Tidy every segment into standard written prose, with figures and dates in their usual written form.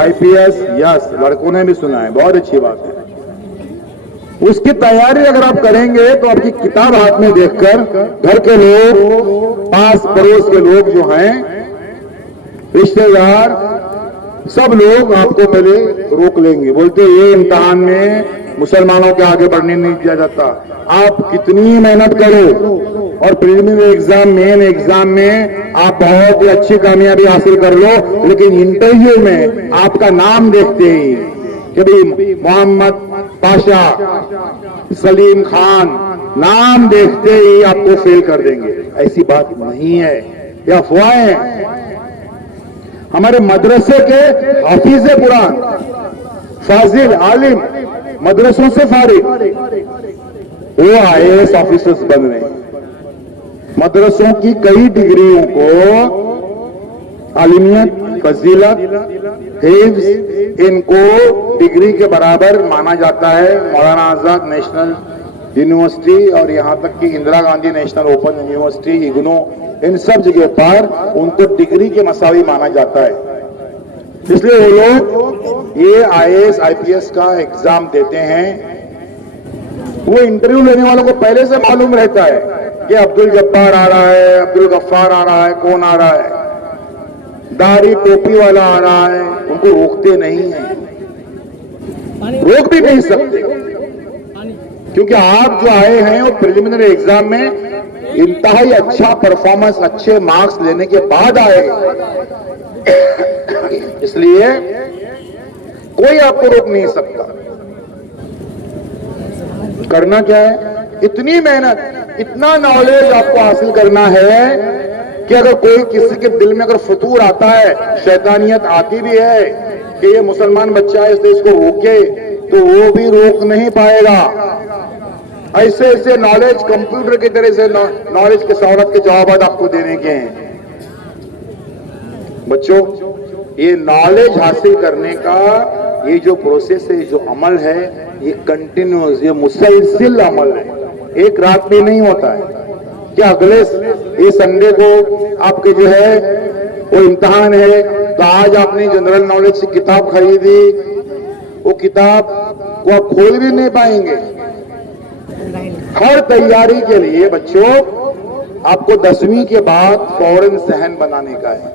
IPS yes, लड़कों ने भी सुना है, बहुत अच्छी बात है। उसकी तैयारी अगर आप करेंगे तो आपकी किताब हाथ में देखकर घर के लोग, पास पड़ोस के लोग जो हैं, रिश्तेदार, सब लोग आपको पहले रोक लेंगे, बोलते ये इम्तिहान में मुसलमानों के आगे बढ़ने नहीं दिया जाता। आप कितनी मेहनत करो और प्रीलिमिनरी एग्जाम, मेन एग्जाम में आप बहुत ही अच्छी कामयाबी हासिल कर लो, लेकिन इंटरव्यू में आपका नाम देखते ही कि भाई मोहम्मद पाशा, सलीम खान, नाम देखते ही आपको फेल कर देंगे। ऐसी बात नहीं है, यह अफवाहें हैं। हमारे मदरसे के हाफिज कुरान, फाजिल आलिम, मदरसों से फारिग, वो IAS ऑफिसर्स बन रहे हैं। मदरसों की कई डिग्रियों को आलिमियत, फजीलत, हिफ्ज, इनको डिग्री के बराबर माना जाता है। मौलाना आजाद नेशनल यूनिवर्सिटी और यहां तक कि Indira Gandhi national open university, IGNOU, इन सब जगह पर उनको डिग्री के मसावी माना जाता है। इसलिए वो लोग ये IAS IPS का एग्जाम देते हैं। वो इंटरव्यू लेने वालों को पहले से मालूम रहता है कि अब्दुल जब्बार आ रहा है, अब्दुल गफ्फार आ रहा है, कौन आ रहा है, दाढ़ी टोपी वाला आ रहा है। उनको रोकते नहीं है, रोक भी नहीं सकते, क्योंकि आप जो आए हैं वो प्रिलिमिनरी एग्जाम में इंतहाई अच्छा परफॉर्मेंस, अच्छे मार्क्स लेने के बाद आए, इसलिए कोई आपको रोक नहीं सकता। करना क्या है, इतनी मेहनत, इतना नॉलेज आपको हासिल करना है कि अगर कोई किसी के दिल में अगर फतूर आता है, शैतानियत आती भी है कि ये मुसलमान बच्चा है इसलिए इसको रोके, तो वो भी रोक नहीं पाएगा। ऐसे ऐसे नॉलेज कंप्यूटर की तरह से नॉलेज के सवाल के जवाब आपको देने के हैं। बच्चों, ये नॉलेज हासिल करने का ये जो प्रोसेस है, जो अमल है, ये कंटिन्यूअस, ये मुसलसिल अमल है, एक रात में नहीं होता है। क्या अगले ये संडे को आपके जो है वो इम्तिहान है, तो आज आपने जनरल नॉलेज की किताब खरीदी, वो किताब को आप खोल भी नहीं पाएंगे। हर तैयारी के लिए बच्चों आपको 10वीं के बाद फौरन जहन बनाने का है,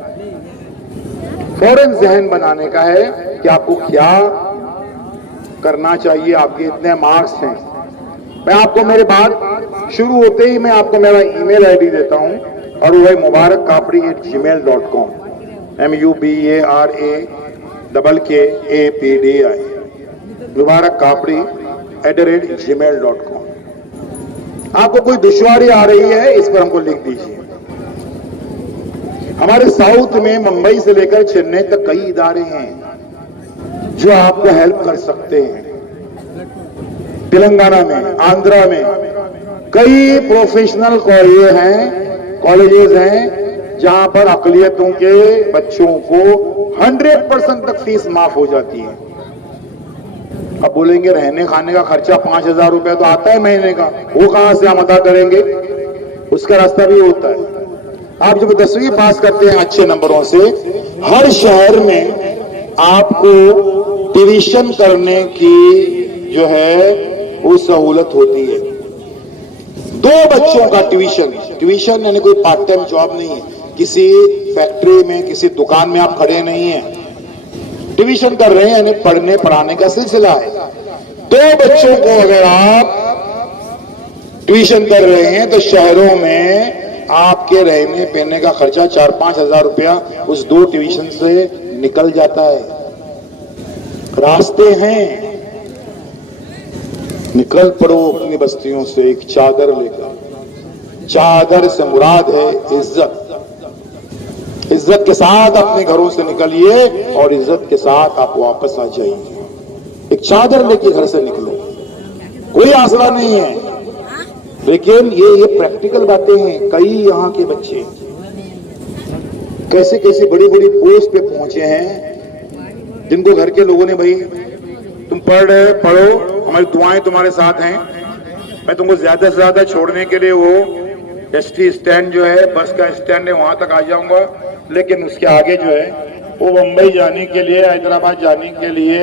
फौरन जहन बनाने का है कि आपको क्या करना चाहिए। आपके इतने मार्क्स हैं। मैं आपको मेरे बात शुरू होते ही मैं आपको मेरा ईमेल ID देता हूं, और वो है mubarakapdi@gmail.com, MUBARAKKAPDI, mubarakapdi@gmail.com। आपको कोई दुश्वारी आ रही है, इस पर हमको लिख दीजिए। हमारे साउथ में मुंबई से लेकर चेन्नई तक कई इदारे हैं जो आपको हेल्प कर सकते हैं। तेलंगाना में, आंध्रा में कई प्रोफेशनल कॉलेजेस हैं जहां पर अकलियतों के बच्चों को 100% तक फीस माफ हो जाती है। अब बोलेंगे रहने खाने का खर्चा 5,000 रुपए तो आता है महीने का, वो कहां से हम अदा करेंगे? उसका रास्ता भी होता है। आप जब 10वीं पास करते हैं अच्छे नंबरों से, हर शहर में आपको ट्यूशन करने की जो है वो सहूलत होती है। 2 बच्चों का ट्यूशन यानी कोई पार्ट टाइम जॉब नहीं है, किसी फैक्ट्री में, किसी दुकान में आप खड़े नहीं हैं, ट्यूशन कर रहे हैं, यानी पढ़ने पढ़ाने का सिलसिला है। 2 बच्चों को अगर आप ट्यूशन कर रहे हैं तो शहरों में आपके रहने पहने का खर्चा 4-5 हजार रुपया उस 2 ट्यूशन से निकल जाता है। रास्ते हैं, निकल पड़ो अपनी बस्तियों से एक चादर लेकर। चादर से मुराद है इज्जत। इज्जत के साथ अपने घरों से निकलिए और इज्जत के साथ आप वापस आ जाइए। एक चादर लेके घर से निकलो, कोई आसरा नहीं है। लेकिन ये प्रैक्टिकल बातें हैं। कई यहाँ के बच्चे कैसे कैसे बड़ी बड़ी पोस्ट पे पहुंचे हैं, जिनको घर के लोगों ने, भाई तुम पढ़ रहे पढ़ो, हमारी दुआएं तुम्हारे साथ हैं, मैं तुमको ज्यादा से ज्यादा छोड़ने के लिए वो ST स्टैंड जो है, बस का स्टैंड है, वहां तक आ जाऊंगा, लेकिन उसके आगे जो है वो मुंबई जाने के लिए, हैदराबाद जाने के लिए,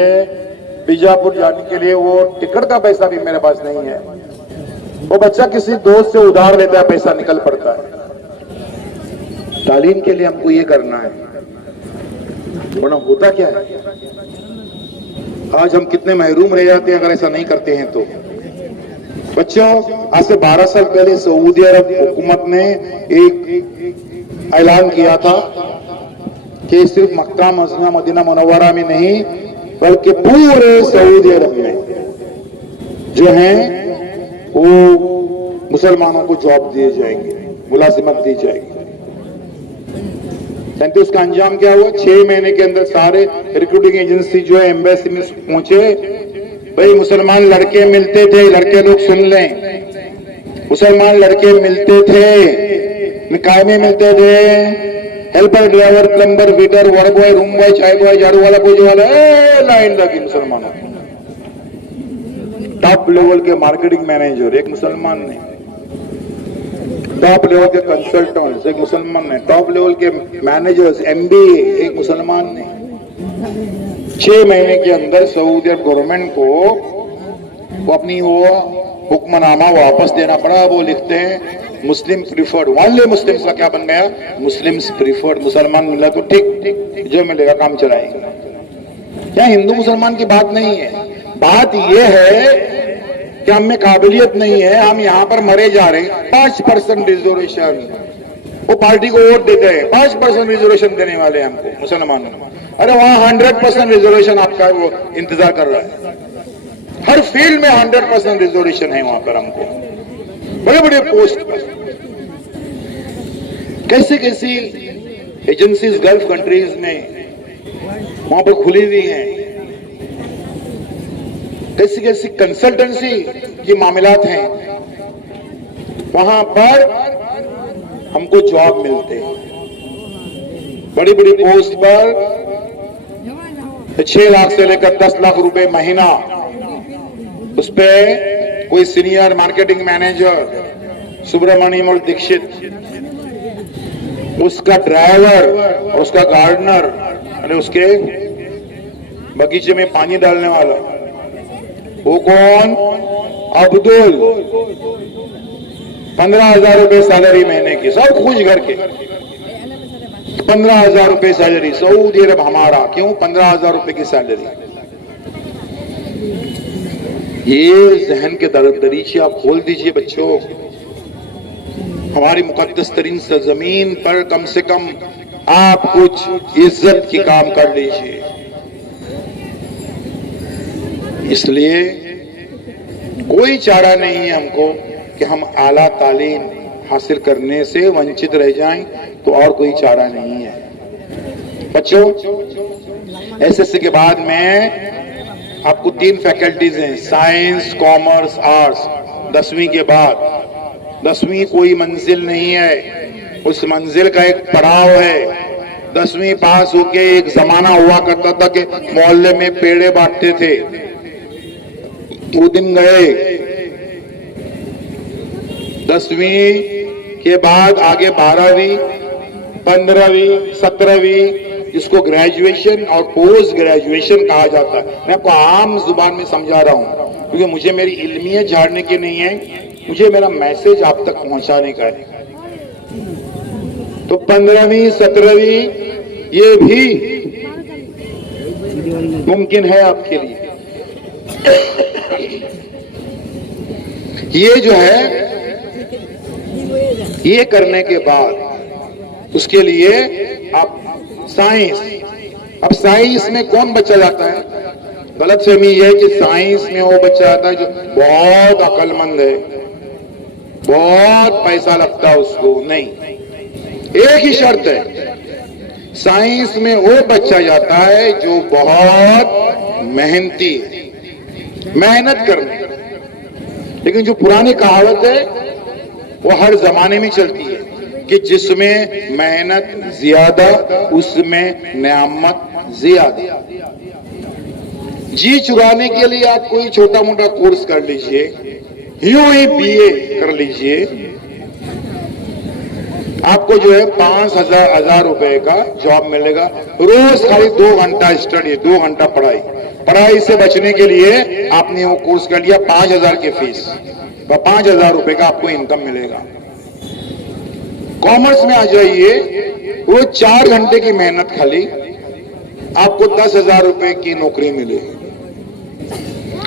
बीजापुर जाने के लिए वो टिकट का पैसा भी मेरे पास नहीं है। वो बच्चा किसी दोस्त से उधार लेता है, पैसा निकल पड़ता है। तालीम के लिए हमको ये करना है, वरना होता क्या है, आज हम कितने महरूम रह जाते हैं अगर ऐसा नहीं करते हैं तो। बच्चों, आज से 12 साल पहले सऊदी अरब हुकूमत ने एक ऐलान किया था कि सिर्फ मक्का मदीना मुनव्वरा में नहीं बल्कि पूरे सऊदी अरब में जो है वो मुसलमानों को जॉब दिए जाएंगे, मुलाजिमत दी जाएगी। तो उसका अंजाम क्या हुआ? 6 महीने के अंदर सारे रिक्रूटिंग एजेंसी जो है एम्बेसी में पहुंचे। भाई मुसलमान लड़के मिलते थे, लड़के लोग सुन लें, मुसलमान लड़के मिलते थे, काय में मिलते थे, helper, driver, plumber, waiter, work boy, room boy, चाय बॉय, झाड़ू वाला, पोछे वाला, लाइन लगी मुसलमानों की। टॉप लेवल के मार्केटिंग मैनेजर एक मुसलमान ने, टॉप लेवल के कंसल्टेंट्स एक मुसलमान ने, टॉप लेवल के मैनेजर्स MBA एक मुसलमान ने। 6 महीने के अंदर सऊदी गवर्नमेंट को वो अपनी वो हुक्मनामा वापस देना पड़ा। वो लिखते हैं मुस्लिम प्रिफर्ड, ओनली मुस्लिम्स का क्या बन गया? Muslims preferred. मुसलमान मिला तो ठीक, जो मिलेगा काम चलाएंगे। क्या हिंदू मुसलमान की बात नहीं है, बात यह है कि हम में काबिलियत नहीं है, हम यहाँ पर मरे जा रहे हैं। 5% रिजर्वेशन, वो पार्टी को वोट देते हैं, 5% रिजर्वेशन देने वाले हैं हमको मुसलमानों को। अरे वहां 100% रिजर्वेशन आपका वो इंतजार कर रहा है। हर फील्ड में 100% रिजर्वेशन है वहां पर हमको, बड़े बड़े पोस्ट पर। कैसी कैसी एजेंसीज गल्फ कंट्रीज में वहां पर खुली हुई हैं, कैसी कैसी कंसल्टेंसी की मामलात हैं, वहां पर हमको जॉब मिलते हैं। बड़ी बड़ी पोस्ट पर 6 लाख से लेकर 10 लाख रुपए महीना, उस पे कोई सीनियर मार्केटिंग मैनेजर सुब्रमण्यम और दीक्षित, उसका ड्राइवर और उसका गार्डनर, अरे उसके बगीचे में पानी डालने वाला, वो कौन? अब्दुल। 15,000 रुपए सैलरी महीने की, सब खुश घर के। 15,000 रुपए सैलरी, सऊदी अरब हमारा। क्यों 15,000 रुपए की सैलरी? ये जहन के दरीचे आप खोल दीजिए बच्चों। हमारी मुकद्दस तरीन सरजमीन पर कम से कम आप कुछ इज्जत की काम कर लीजिए। इसलिए कोई चारा नहीं है हमको कि हम आला तालीम हासिल करने से वंचित रह जाएं, तो और कोई चारा नहीं है। बच्चों, एसएससी के बाद में आपको 3 फैकल्टीज हैं, साइंस, कॉमर्स, आर्ट्स। 10वीं के बाद 10वीं कोई मंजिल नहीं है, उस मंजिल का एक पड़ाव है। 10वीं पास होके एक जमाना हुआ करता था कि मोहल्ले में पेड़े बांटते थे, वो दिन गए। 10वीं के बाद आगे 12वीं, 15वीं, 17वीं, जिसको ग्रेजुएशन और पोस्ट ग्रेजुएशन कहा जाता है। मैं आपको आम जुबान में समझा रहा हूं, क्योंकि मुझे मेरी इल्मियत झाड़ने की नहीं है, मुझे मेरा मैसेज आप तक पहुंचाने का है। तो 15वीं, 17वीं ये भी मुमकिन है आपके लिए। ये जो है, ये करने के बाद उसके लिए आप साइंस, अब साइंस में कौन बच्चा जाता है? गलतफहमी यह है कि साइंस में वो बच्चा आता है जो बहुत अक्लमंद है, बहुत पैसा लगता है उसको। नहीं, एक ही शर्त है, साइंस में वो बच्चा जाता है जो बहुत मेहनती है, मेहनत करने। लेकिन जो पुरानी कहावत है वो हर जमाने में चलती है कि जिसमें मेहनत ज्यादा उसमें नियामत ज्यादा। जी चुराने के लिए आप कोई छोटा मोटा कोर्स कर लीजिए, यूं ही BA कर लीजिए, आपको जो है 5,000 रुपए का जॉब मिलेगा। रोज खाली 2 घंटा स्टडी, 2 घंटा पढ़ाई से बचने के लिए आपने वो कोर्स कर लिया, 5,000 की फीस, 5,000 रुपए का आपको इनकम मिलेगा। कॉमर्स में आ जाइए, वो 4 घंटे की मेहनत खाली आपको 10,000 रुपए की नौकरी मिलेगी।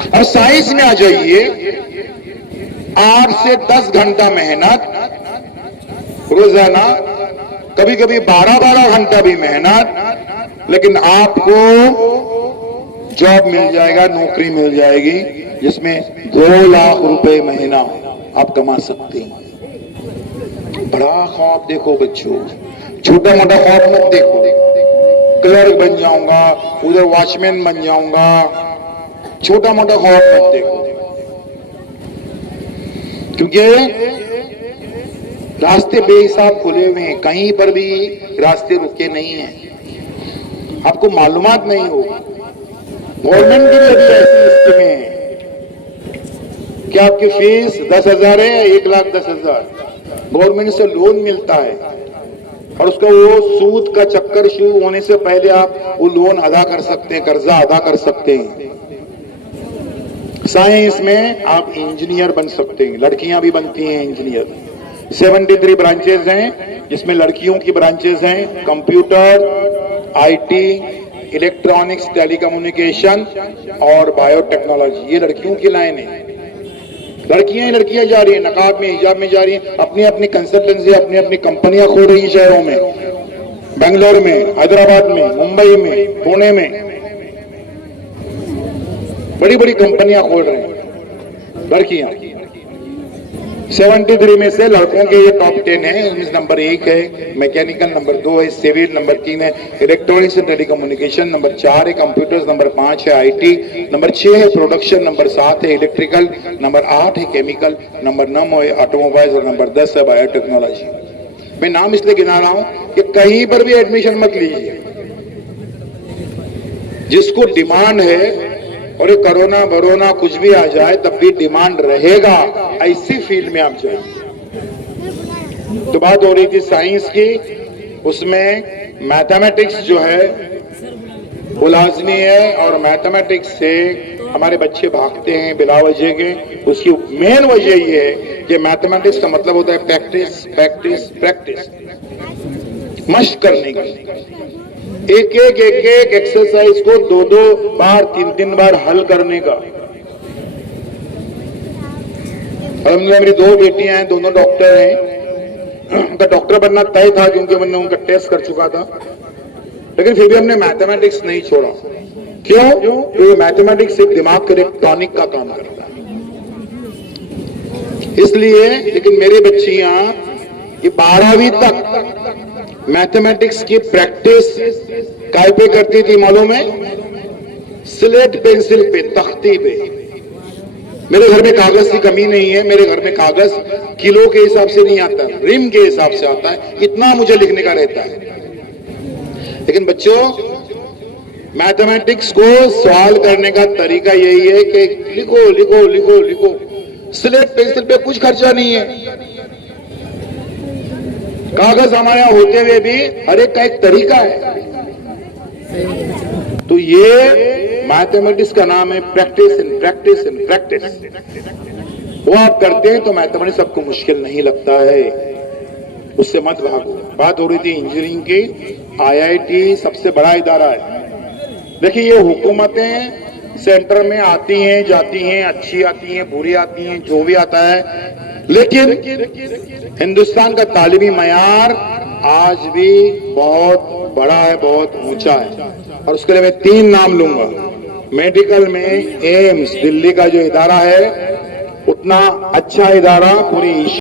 और साइंस में आ जाइए, 8 से 10 घंटा मेहनत रोजाना, कभी कभी 12-12 घंटा भी मेहनत, लेकिन आपको जॉब मिल जाएगा, नौकरी मिल जाएगी जिसमें 2 लाख रुपए महीना आप कमा सकते हैं। बड़ा ख्वाब देखो बच्चों, छोटा मोटा ख्वाब मत देखो, क्लर्क बन जाऊंगा, उधर वॉचमैन बन जाऊंगा, छोटा मोटा ख्वाब मत देखो, क्योंकि रास्ते बेहिसाब खुले हुए हैं, कहीं पर भी रास्ते रुके नहीं हैं, आपको मालूमात नहीं हो। गवर्नमेंट की भी ऐसी स्कीमें हैं कि आपकी फीस 10,000 है या 1,10,000, गवर्नमेंट से लोन मिलता है और उसका वो सूद का चक्कर शुरू होने से पहले आप वो लोन अदा कर सकते हैं, कर्जा अदा कर सकते हैं। साइंस में आप इंजीनियर बन सकते हैं, लड़कियां भी बनती हैं इंजीनियर। 73 ब्रांचेस हैं, जिसमें लड़कियों की ब्रांचेस हैं कंप्यूटर, आईटी, इलेक्ट्रॉनिक्स, टेलीकम्युनिकेशन और बायोटेक्नोलॉजी। ये लड़कियों की लाइन है। लड़कियां ही लड़कियां जा रही हैं, नकाब में, हिजाब में जा रही हैं, अपनी अपनी कंसल्टेंसी, अपनी अपनी कंपनियां खोल रही है शहरों में, बेंगलोर में, हैदराबाद में, मुंबई में, पुणे में, बड़ी बड़ी कंपनियां खोल रहे हैं लड़कियां। 73 में से लड़कों के ये टॉप 10 है, उनमें नंबर 1 है मैकेनिकल, नंबर 2 है सिविल, नंबर 3 है इलेक्ट्रॉनिक्स एंड टेलीकम्युनिकेशन, नंबर 4 है कंप्यूटर्स, नंबर 5 है आईटी, नंबर 6 है प्रोडक्शन, नंबर 7 है इलेक्ट्रिकल, नंबर 8 है केमिकल, नंबर 9 है ऑटोमोबाइल्स और नंबर 10 है बायोटेक्नोलॉजी। मैं नाम इसलिए गिना रहा हूं कि कहीं पर भी एडमिशन मत लीजिए, जिसको डिमांड है, और ये कोरोना वरोना कुछ भी आ जाए तब भी डिमांड रहेगा, ऐसी फील्ड में आप जाइए। तो बात हो रही थी साइंस की, उसमें मैथमेटिक्स जो है वो लाजमी है, और मैथमेटिक्स से हमारे बच्चे भागते हैं बिला वजह के। उसकी मेन वजह ये है कि मैथमेटिक्स का मतलब होता है प्रैक्टिस प्रैक्टिस प्रैक्टिस, मश्क करने की, एक एक एक्सरसाइज को 2-2 बार 3-3 बार हल करने का। मेरी 2 बेटियां हैं, दोनों डॉक्टर हैं, उनका डॉक्टर बनना तय था क्योंकि मैंने उनका टेस्ट कर चुका था, लेकिन फिर भी हमने मैथमेटिक्स नहीं छोड़ा। क्यों? क्योंकि मैथमेटिक्स एक दिमाग के इलेक्ट्रॉनिक का काम करता है, इसलिए। लेकिन मेरी बच्चियां ये 12वीं तक मैथमेटिक्स की प्रैक्टिस काय पे करती थी मालूम है? स्लेट पेंसिल पे, तख्ती पे। मेरे घर में कागज की कमी नहीं है, मेरे घर में कागज किलो के हिसाब से नहीं आता, रिम के हिसाब से आता है, इतना मुझे लिखने का रहता है। लेकिन बच्चों, मैथमेटिक्स को सॉल्व करने का तरीका यही है कि लिखो लिखो लिखो लिखो। स्लेट पेंसिल पे कुछ खर्चा नहीं है, कागज हमारे यहां होते हुए भी हर एक का एक तरीका है। तो ये मैथमेटिक्स का नाम है practice and practice and practice. वो आप करते हैं तो मैथमेटिक्स आपको मुश्किल नहीं लगता है, उससे मत भागो। बात हो रही थी इंजीनियरिंग की। आईआईटी सबसे बड़ा इदारा है। देखिए, ये हुकूमतें सेंटर में आती हैं जाती हैं, अच्छी आती हैं बुरी आती हैं, जो भी आता है, लेकिन हिंदुस्तान का तालीमी मयार आज भी बहुत बड़ा है, बहुत ऊंचा है। और उसके लिए मैं 3 नाम लूंगा। मेडिकल में एम्स दिल्ली का जो इदारा है, उतना अच्छा इदारा पूरी